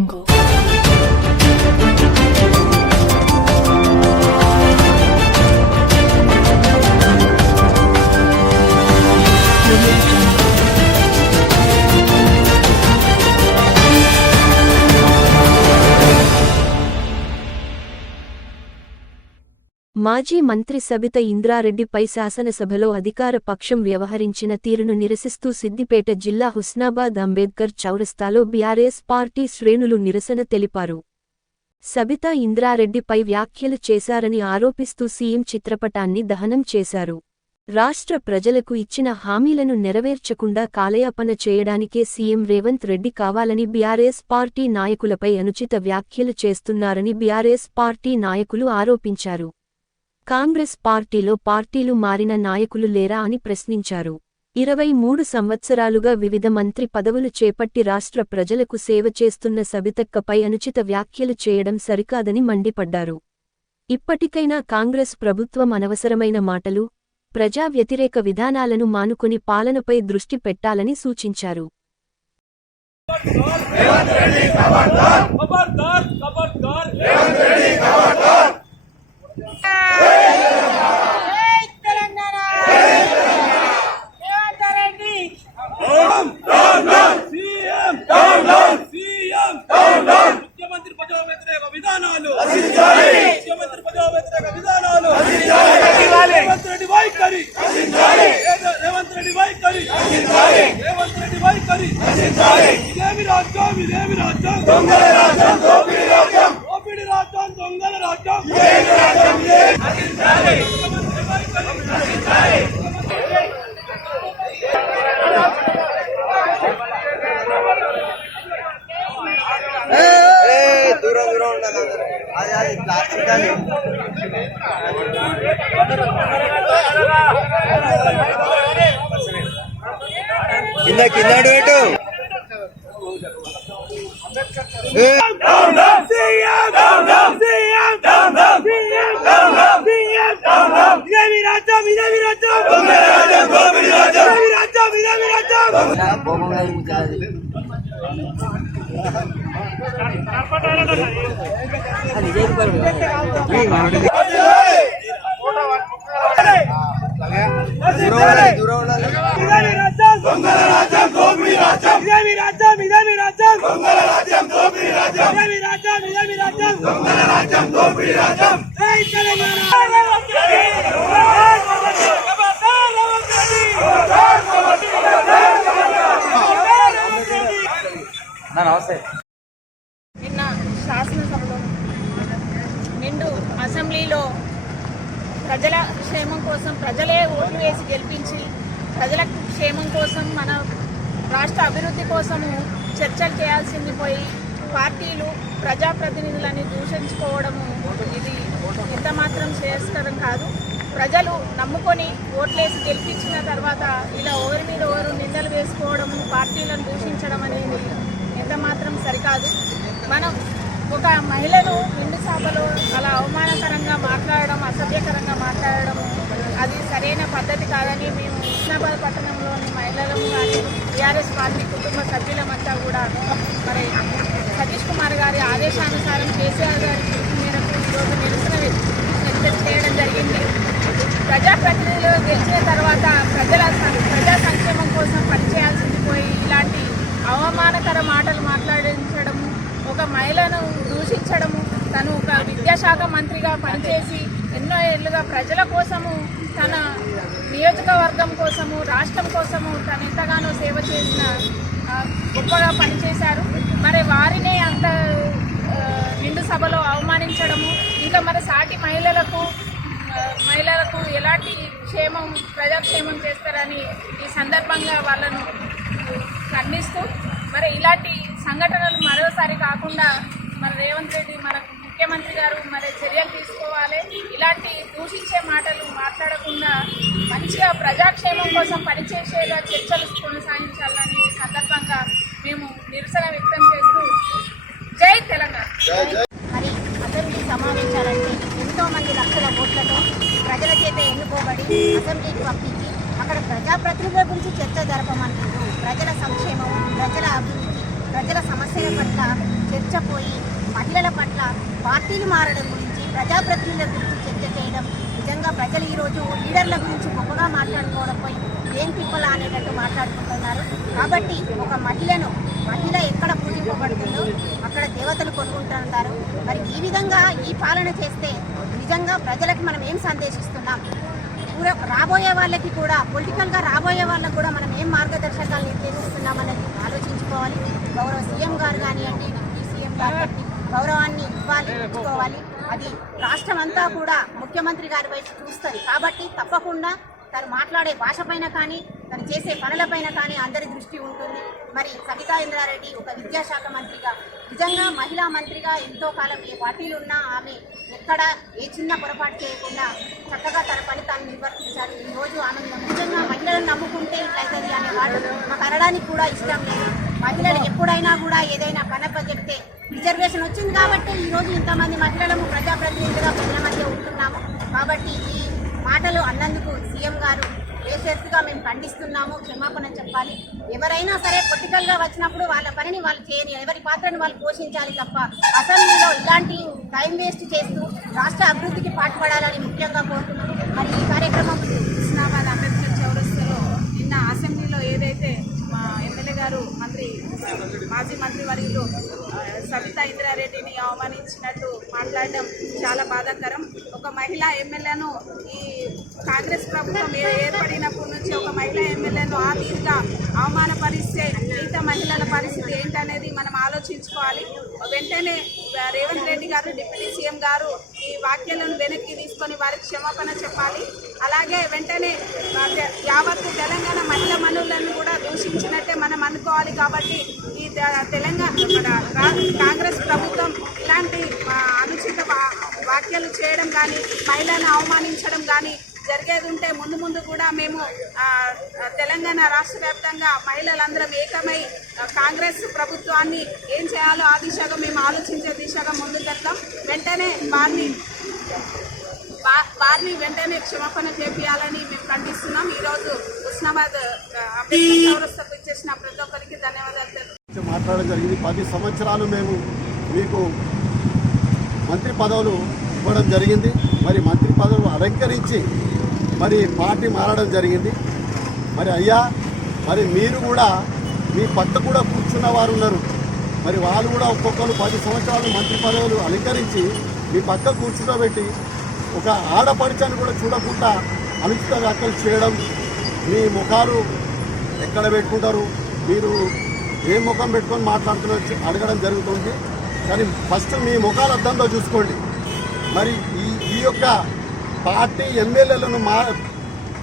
angle మాజీ మంత్రి సబిత ఇంద్రారెడ్డిపై శాసనసభలో అధికార పక్షం వ్యవహరించిన తీరును నిరసిస్తూ సిద్దిపేట జిల్లా హుస్నాబాద్ అంబేద్కర్ చౌరస్తాలో బీఆర్ఎస్ పార్టీ శ్రేణులు నిరసన తెలిపారు. సబితా ఇంద్రారెడ్డిపై వ్యాఖ్యలు చేశారని ఆరోపిస్తూ సీఎం చిత్రపటాన్ని దహనం చేశారు. రాష్ట్ర ప్రజలకు ఇచ్చిన హామీలను నెరవేర్చకుండా కాలయాపన చేయడానికే సీఎం రేవంత్ రెడ్డి కావాలని బీఆర్ఎస్ పార్టీ నాయకులపై అనుచిత వ్యాఖ్యలు చేస్తున్నారని బీఆర్ఎస్ పార్టీ నాయకులు ఆరోపించారు. కాంగ్రెస్ పార్టీలో పార్టీలు మారిన నాయకులు లేరా అని ప్రశ్నించారు. ఇరవై మూడు సంవత్సరాలుగా వివిధ మంత్రి పదవులు చేపట్టి రాష్ట్ర ప్రజలకు సేవ చేస్తున్న సబితక్కపై అనుచిత వ్యాఖ్యలు చేయడం సరికాదని మండిపడ్డారు. ఇప్పటికైనా కాంగ్రెస్ ప్రభుత్వం అనవసరమైన మాటలు ప్రజా వ్యతిరేక విధానాలను మానుకుని పాలనపై దృష్టి పెట్టాలని సూచించారు. ఖబర్దార్ ఖబర్దార్ ఖబర్దార్ Telangana Revanth Reddy CM down down CM down down ముఖ్యమంత్రి ప్రజా వ్యతిరేక విధానాలు ముఖ్యమంత్రి ప్రజా వ్యతిరేక విధానాలు రేవంత్ రెడ్డి వైఖరి రేవ- రేవంత్ రెడ్డి వైఖరి రేవంత్ రెడ్డి వైఖరి ఇదేమి రాజ్యం ఇదేమి రాజ్యం దొంగల రాజ్యం దోపిడి రాజ్యం దోపిడి రాజ్యం దొంగల రాజ్యం ముఖ్యమంత్రి వైఖరి దూరం దూరం ఉండాలి అందరూ. అది అది ప్లాస్టిక్ అది కింద కింద అటు పెట్టు ఏ, నిన్న శాసనసభలో నిండు అసెంబ్లీలో ప్రజల క్షేమం కోసం ప్రజలే ఓట్లు వేసి గెలిపించి ప్రజల క్షేమం కోసం మన రాష్ట్ర అభివృద్ధి కోసము చర్చలు చేయాల్సింది పోయి పార్టీలు ప్రజాప్రతినిధులని దూషించుకోవడము ఇది ఎంత మాత్రం శ్రేయస్కరం కాదు. ప్రజలు నమ్ముకొని ఓట్లేసి గెలిపించిన తర్వాత ఇలా ఎవరి మీద ఎవరు నిందలు వేసుకోవడము పార్టీలను దూషించడం అనేది ఎంత మాత్రం సరికాదు. మనం ఒక మహిళను నిండు సభలో అలా అవమానకరంగా మాట్లాడడం అసభ్యకరంగా మాట్లాడడం అది సరైన పద్ధతి కాదని మేము హుస్నాబాద్ పట్టణంలోని మహిళలము కానీ టీఆర్ఎస్ పార్టీ కుటుంబ సభ్యులమంతా కూడా మరి సతీష్ కుమార్ గారి ఆదేశానుసారం కేసీఆర్ గారి పిలుపు మేరకు ఈరోజు నిరసన వ్యక్తం చేయడం జరిగింది. ప్రజాప్రతినిధులు గెలిచిన తర్వాత ప్రజల ప్రజా సంక్షేమం కోసం పనిచేయాల్సింది పోయి ఇలాంటి అవమానకర మాటలు మాట్లాడించడం ఒక మహిళను దూషించడము తను ఒక విద్యాశాఖ మంత్రిగా పనిచేసి ఎన్నో ఏళ్ళుగా ప్రజల కోసము తన నియోజకవర్గం కోసము రాష్ట్రం కోసము తను ఎంతగానో సేవ చేసిన గొప్పగా పనిచేశారు. మరి వారినే అంత నిండు సభలో అవమానించడము ఇంకా మరి సాటి మహిళలకు మహిళలకు ఎలాంటి క్షేమం ప్రజాక్షేమం చేస్తారని ఈ సందర్భంగా వాళ్ళను ఖండిస్తూ మరి ఇలాంటి సంఘటనలు మరోసారి కాకుండా మరి రేవంత్ రెడ్డి మనకు ముఖ్యమంత్రి గారు మరి చర్యలు తీసుకోవాలి. ఇలాంటి దూషించే మాటలు మాట్లాడకుండా మంచిగా ప్రజాక్షేమం కోసం పనిచేసేలా చర్చలు కొనసాగించాలని సందర్భంగా మేము నిరసన వ్యక్తం చేస్తూ జై తెలంగాణ. మరి అసెంబ్లీ సమావేశాలంటే ఎంతో మంది లక్షల ఓట్లతో ప్రజల చేత ఎన్నుకోబడి అసెంబ్లీకి పంపించి అక్కడ ప్రజాప్రతినిధుల గురించి చర్చ జరపమంటున్నారు ప్రజల సంక్షేమం ప్రజల అభివృద్ధి ప్రజల సమస్యల పట్ల చర్చ పోయి మహిళల పట్ల పార్టీలు మారడం గురించి ప్రజాప్రతినిధుల గురించి చర్చ చేయడం నిజంగా ప్రజలు ఈరోజు లీడర్ల గురించి గొప్పగా మాట్లాడుకోవడంపై ఏం తిప్పలా అనేటట్టు మాట్లాడుకుంటున్నారు. కాబట్టి ఒక మహిళను మహిళ ఎక్కడ పూజింపబడుతుందో అక్కడ దేవతలు కొనుక్కుంటుంటారు మరి ఈ విధంగా ఈ పాలన చేస్తే నిజంగా ప్రజలకు మనం ఏం సందేశిస్తున్నాం? రాబోయే వాళ్ళకి కూడా పొలిటికల్గా రాబోయే వాళ్ళకి కూడా మనం ఏం మార్గదర్శకాలు నిర్దేశిస్తున్నామనేది ఆలోచించుకోవాలి. గౌరవ సీఎం గారు కానివ్వండి డిప్యూటీ సీఎం గారు గౌరవాన్ని ఇవ్వాలి ఇచ్చుకోవాలి అది రాష్ట్రం అంతా కూడా ముఖ్యమంత్రి గారి వైపు చూస్తుంది. కాబట్టి తప్పకుండా తను మాట్లాడే భాష పైన కానీ తను చేసే పనులపైన కానీ అందరి దృష్టి ఉంటుంది. మరి సబితా ఇంద్రారెడ్డి ఒక విద్యాశాఖ మంత్రిగా నిజంగా మహిళా మంత్రిగా ఎంతో కాలం ఏ పార్టీలు ఉన్నా ఆమె ఎక్కడ ఏ చిన్న పొరపాటు చేయకుండా చక్కగా తన ఫలితాన్ని నిర్వర్తించారు. ఈ రోజు ఆమె నిజంగా మహిళలను నమ్ముకుంటే ఇట్లయితుంది అనే మాట మాకు అనడానికి కూడా ఇష్టం లేదు. ఎప్పుడైనా కూడా ఏదైనా పనప్ప చెప్తే రిజర్వేషన్ వచ్చింది కాబట్టి ఈ రోజు ఇంతమంది మహిళలము ప్రజాప్రతినిధులుగా ప్రజల మధ్య ఉంటున్నాము. కాబట్టి ఈ మాటలు అన్నందుకు సీఎం గారు వేసేట్టుగా మేము ఖండిస్తున్నాము. క్షమాపణ చెప్పాలి. ఎవరైనా సరే పొలిటికల్గా వచ్చినప్పుడు వాళ్ళ పనిని వాళ్ళు చేయని ఎవరి పాత్రను వాళ్ళు పోషించాలి తప్ప అసెంబ్లీలో ఇలాంటి టైం వేస్ట్ చేస్తూ రాష్ట్ర అభివృద్ధికి పాటుపడాలని ముఖ్యంగా కోరుతున్నాము మరి ఈ కార్యక్రమం కృష్ణాబాద్ అంబేద్కర్ చౌరస్తలో నిన్న అసెంబ్లీలో ఏదైతే మా గారు మంత్రి మాజీ మంత్రి వర్యులు ఆ, సబితా ఇంద్రారెడ్డిని అవమానించినట్టు మాట్లాడడం చాలా బాధాకరం. ఒక మహిళా ఎమ్మెల్యేను ఈ కాంగ్రెస్ ప్రభుత్వం ఏర్పడినప్పటి నుంచి ఒక మహిళా ఎమ్మెల్యేను ఆ తీరుగా అవమానపరిస్తే మిగతా మహిళల పరిస్థితి ఏంటనేది మనం ఆలోచించుకోవాలి. వెంటనే రేవంత్ రెడ్డి గారు డిప్యూటీ సీఎం గారు ఈ వాక్యాలను వెనక్కి తీసుకొని వారికి క్షమాపణ చెప్పాలి. అలాగే వెంటనే యావత్తు తెలంగాణ మహిళా మనులను కూడా దూషించినట్టు మనం అనుకోవాలి కాబట్టి ఈ తె- తెలంగాణ కాంగ్రెస్ ప్రభుత్వం ఇలాంటి అనుచిత వా- వ్యాఖ్యలు చేయడం కానీ మహిళలను అవమానించడం కానీ జరిగేది ఉంటే ముందు ముందు కూడా మేము తెలంగాణ రాష్ట్ర వ్యాప్తంగా మహిళలందరం ఏకమై కాంగ్రెస్ ప్రభుత్వాన్ని ఏం చేయాలో ఆ దిశగా మేము ఆలోచించే దిశగా ముందుకెళ్తాం. వెంటనే వారిని వారిని వెంటనే క్షమాపణ చేపియాలని మేము ఖండిస్తున్నాం. ఈరోజు ఉస్నాబాద్ అంబేద్కర్ ఇచ్చేసిన ప్రతి ఒక్కరికి ధన్యవాదాలు మాట్లాడడం జరిగింది. పది సంవత్సరాలు మేము మీకు మంత్రి పదవులు ఇవ్వడం జరిగింది. మరి మంత్రి పదవులు అలంకరించి మరి పార్టీ మారడం జరిగింది. మరి అయ్యా మరి మీరు కూడా మీ పక్క కూడా కూర్చున్న వారు ఉన్నారు. మరి వాళ్ళు కూడా ఒక్కొక్కరు పది సంవత్సరాలు మంత్రి పదవులు అలంకరించి మీ పక్క కూర్చుండబెట్టి ఒక ఆడపడిచని కూడా చూడకుండా అనుచిత వ్యాఖ్యలు చేయడం మీ ముఖాలు ఎక్కడ పెట్టుకుంటారు? మీరు ఏ ముఖం పెట్టుకొని మాట్లాడుతున్నారు అడగడం జరుగుతుంది. కానీ ఫస్ట్ మీ ముఖాలు అద్దంలో చూసుకోండి. మరి ఈ ఈ యొక్క పార్టీ ఎమ్మెల్యేలను మా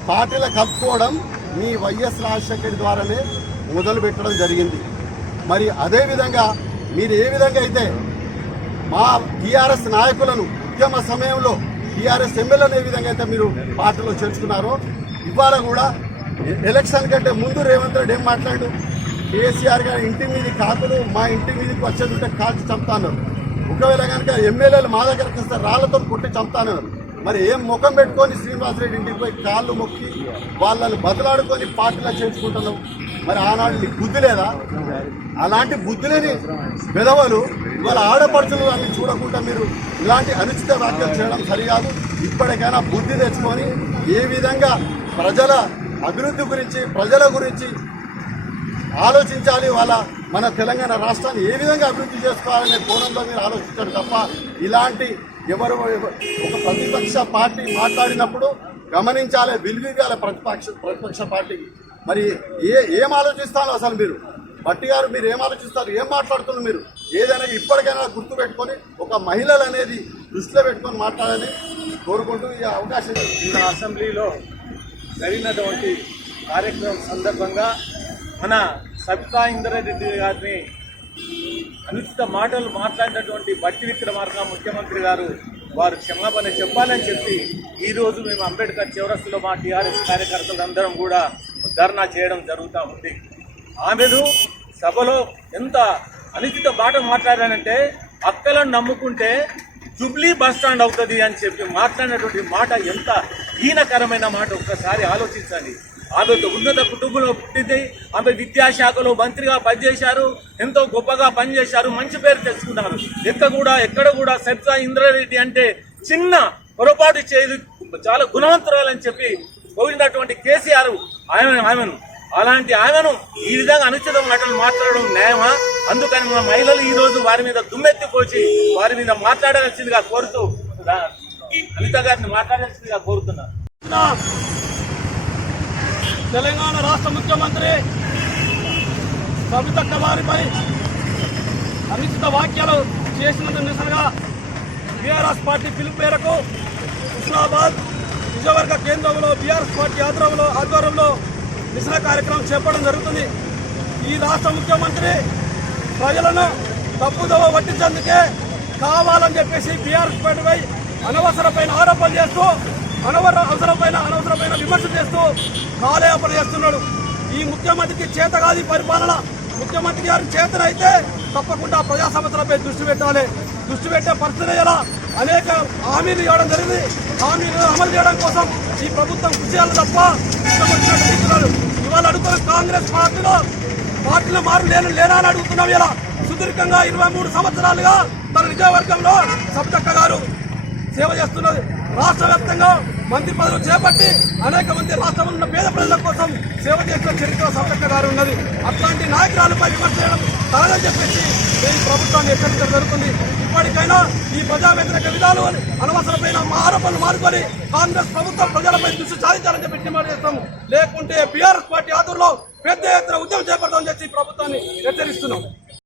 పార్టీలో కలుపుకోవడం మీ వైఎస్ రాజశేఖర్ ద్వారానే మొదలు పెట్టడం జరిగింది. మరి అదేవిధంగా మీరు ఏ విధంగా అయితే మా టీఆర్ఎస్ నాయకులను ఉద్యమ సమయంలో టీఆర్ఎస్ ఎమ్మెల్యేలను ఏ విధంగా అయితే మీరు పార్టీలో చేర్చుకున్నారో ఇవాళ కూడా ఎలక్షన్ కంటే ముందు రేవంత్ రెడ్డి ఏం మాట్లాడు? కేసీఆర్ గారి ఇంటి మీది కాకులు మా ఇంటి మీదకి వచ్చేది ఉంటే కాల్చి చంపుతాను ఒకవేళ కనుక ఎమ్మెల్యేలు మా దగ్గరకు వస్తే రాళ్ళతో కొట్టి చంపుతాను మరి ఏం ముఖం పెట్టుకొని శ్రీనివాసరెడ్డి ఇంటికి పోయి కాళ్ళు మొక్కి వాళ్ళని బదులాడుకొని పార్టీలో చేర్చుకుంటున్నాం మరి ఆనాడు నీకు బుద్ధి లేదా? అలాంటి బుద్ధి లేని విధవలు ఇవాళ ఆడపడుచులు అన్ని చూడకుండా మీరు ఇలాంటి అనుచిత వ్యాఖ్యలు చేయడం సరికాదు. ఇప్పటికైనా బుద్ధి తెచ్చుకొని ఏ విధంగా ప్రజల అభివృద్ధి గురించి ప్రజల గురించి ఆలోచించాలి? వాళ్ళ మన తెలంగాణ రాష్ట్రాన్ని ఏ విధంగా అభివృద్ధి చేసుకోవాలనే కోణంలో మీరు ఆలోచించారు తప్ప ఇలాంటి ఎవరు ఒక ప్రతిపక్ష పార్టీ మాట్లాడినప్పుడు గమనించాలి విలువిగాలి ప్రతిపక్ష ప్రతిపక్ష పార్టీకి మరి ఏ ఏం ఆలోచిస్తారో అసలు మీరు? బట్టి గారు మీరు ఏం ఆలోచిస్తారు? ఏం మాట్లాడుతున్నారు మీరు? ఏదైనా ఇప్పటికైనా గుర్తు పెట్టుకొని ఒక మహిళలు అనేది దృష్టిలో పెట్టుకొని మాట్లాడాలని కోరుకుంటూ ఈ అవకాశం నిన్న అసెంబ్లీలో జరిగినటువంటి కార్యక్రమం సందర్భంగా మన సబితా ఇంద్రారెడ్డి గారిని అనుచిత మాటలు మాట్లాడినటువంటి బట్టి విక్రమార్క ముఖ్యమంత్రి గారు వారు క్షమాపణ చెప్పాలని చెప్పి ఈరోజు మేము అంబేద్కర్ చివరస్తులో మా టీఆర్ఎస్ కార్యకర్తలందరం కూడా ధర్నా చేయడం జరుగుతూ ఉంది. ఆమెను సభలో ఎంత అనుచిత బాట మాట్లాడానంటే అక్కలను నమ్ముకుంటే జుబ్లీ బస్ స్టాండ్ అవుతుంది అని చెప్పి మాట్లాడినటువంటి మాట ఎంత హీనకరమైన మాట ఒక్కసారి ఆలోచించండి. ఆమె ఉన్నత కుటుంబంలో పుట్టింది ఆమె విద్యాశాఖలో మంత్రిగా పనిచేశారు ఎంతో గొప్పగా పనిచేశారు మంచి పేరు తెచ్చుకున్నారు. ఎక్కడ కూడా ఎక్కడ కూడా సబ్జా ఇంద్రారెడ్డి అంటే చిన్న పొరపాటు చేయదు చాలా గుణవంతురాలని చెప్పి పోయినటువంటి కేసీఆర్ ఆమె ఆమెను అలాంటి ఆమెను ఈ విధంగా అనుచిత మాటలు మాట్లాడడం న్యాయమా? అందుకని మా మహిళలు ఈ రోజు వారి మీద దుమ్మెత్తి పోచి వారి మీద మాట్లాడాల్సిందిగా కోరుతూ రా- అనిత గారిని మాట్లాడాల్సిందిగా కోరుతున్నారు తెలంగాణ రాష్ట్ర ముఖ్యమంత్రి కవితక్క వారిపై అనుచిత వ్యాఖ్యలు చేసినందుకు నిరసనగా బీఆర్ఎస్ పార్టీ పిలుపు మేరకు హుస్నాబాద్ నిజవర్గ కేంద్రంలో బీఆర్ఎస్ పార్టీ ఆధ్వర్యంలో ఆధ్వర్యంలో నిరసన కార్యక్రమం చేపట్టడం జరుగుతుంది. ఈ రాష్ట్ర ముఖ్యమంత్రి ప్రజలను తప్పుదోవ పట్టించేందుకే కావాలని చెప్పేసి బీఆర్ఎస్ పార్టీపై అనవసరమైన ఆరోపణలు చేస్తూ అనవర అవసరమైన అనవసరమైన విమర్శ చేస్తూ కాలయాపన చేస్తున్నాడు. ఈ ముఖ్యమంత్రికి చేతగాది పరిపాలన. ముఖ్యమంత్రి గారి చేతనైతే తప్పకుండా ప్రజా సమస్యలపై దృష్టి పెట్టాలి. దృష్టి పెట్టే పరిస్థితి ఎలా? అనేక హామీలు ఇవ్వడం జరిగింది. హామీలు అమలు చేయడం కోసం ఈ ప్రభుత్వం కృషి చేయాలి తప్ప ఇష్టం ఇవాళ అడుగుతున్న కాంగ్రెస్ పార్టీలో పార్టీలో మారు లేను లేనా అని అడుగుతున్నాం ఇలా. సుదీర్ఘంగా ఇరవై మూడు సంవత్సరాలుగా తన నిజవర్గంలో సబ్జక్క గారు సేవ చేస్తున్నది రాష్ట్ర వ్యాప్తంగా మంత్రి పదవులు చేపట్టి అనేక మంది రాష్ట్రంలో ఉన్న పేద ప్రజల కోసం సేవ చేసిన చరిత్ర సబ్జక్క గారు ఉన్నది. అట్లాంటి నాయకురాలపై విమర్శ చేయడం తగదని చెప్పేసి నేను ప్రభుత్వాన్ని హెచ్చరించడం జరుగుతుంది ఇప్పటికైనా ఈ ప్రజా వ్యతిరేక విధాలు అనవసరమైన మా ఆరోపణలు మారుకొని కాంగ్రెస్ ప్రభుత్వం ప్రజలపై దృష్టి సాధించాలని చెప్పి డిమాండ్ చేస్తాం. లేకుంటే బీఆర్ఎస్ పార్టీ ఆధ్వర్యంలో పెద్ద ఎత్తున ఉద్యమం చేపడతామని చెప్పి ప్రభుత్వాన్ని హెచ్చరిస్తున్నాం.